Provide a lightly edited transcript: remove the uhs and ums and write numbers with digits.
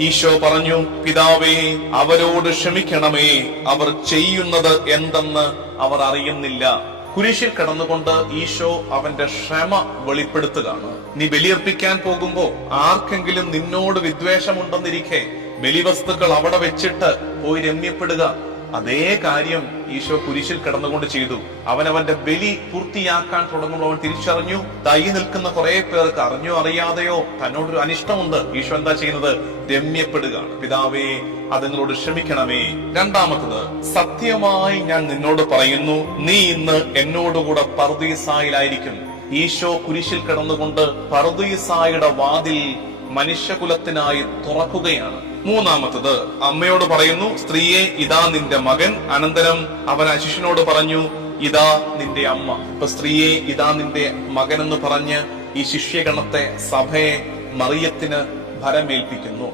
ഈശോ പറഞ്ഞു, പിതാവേ, അവരോട് ക്ഷമിക്കണമേ, അവർ ചെയ്യുന്നത് എന്തെന്ന് അവർ അറിയുന്നില്ല. കുരിശിൽ കിടന്നുകൊണ്ട് ഈശോ അവന്റെ ക്ഷമ വെളിപ്പെടുത്തുകയാണ്. നീ ബലിയർപ്പിക്കാൻ പോകുമ്പോ ആർക്കെങ്കിലും നിന്നോട് വിദ്വേഷമുണ്ടെന്നിരിക്കെ ബലിവസ്തുക്കൾ അവിടെ വെച്ചിട്ട് പോയി രമ്യപ്പെടുക. അതേ കാര്യം ഈശോ കുരിശിൽ കിടന്നുകൊണ്ട് ചെയ്തു. അവനവന്റെ ബലി പൂർത്തിയാക്കാൻ തുടങ്ങുമ്പോൾ അവൻ തിരിച്ചറിഞ്ഞു, തൈ നിൽക്കുന്ന കുറെ പേർക്ക് അറിഞ്ഞോ അറിയാതെയോ തന്നോടൊരു അനിഷ്ടമുണ്ട്. ഈശോ എന്താ ചെയ്യുന്നത്? രമ്യപ്പെടുകയാണ്. പിതാവേ, അതുങ്ങളോട് ക്ഷമിക്കണമേ. രണ്ടാമത്തത്, സത്യമായി ഞാൻ നിന്നോട് പറയുന്നു, നീ ഇന്ന് എന്നോടുകൂടെ പറുദീസായിലായിരിക്കും. ഈശോ കുരിശിൽ കിടന്നുകൊണ്ട് പറുദീസായുടെ വാതിൽ മനുഷ്യകുലത്തിനായി തുറക്കുകയാണ്. മൂന്നാമത്തത്, അമ്മയോട് പറയുന്നു, സ്ത്രീയെ, ഇതാ നിന്റെ മകൻ. അനന്തരം അവൻ ശിഷ്യനോട് പറഞ്ഞു, ഇതാ നിന്റെ അമ്മ. ഇപ്പൊ സ്ത്രീയെ, ഇതാ നിന്റെ മകൻ എന്ന് പറഞ്ഞ് ഈ ശിഷ്യഗണത്തെ, സഭയെ മറിയത്തിന് ഭരമേൽപ്പിക്കുന്നു.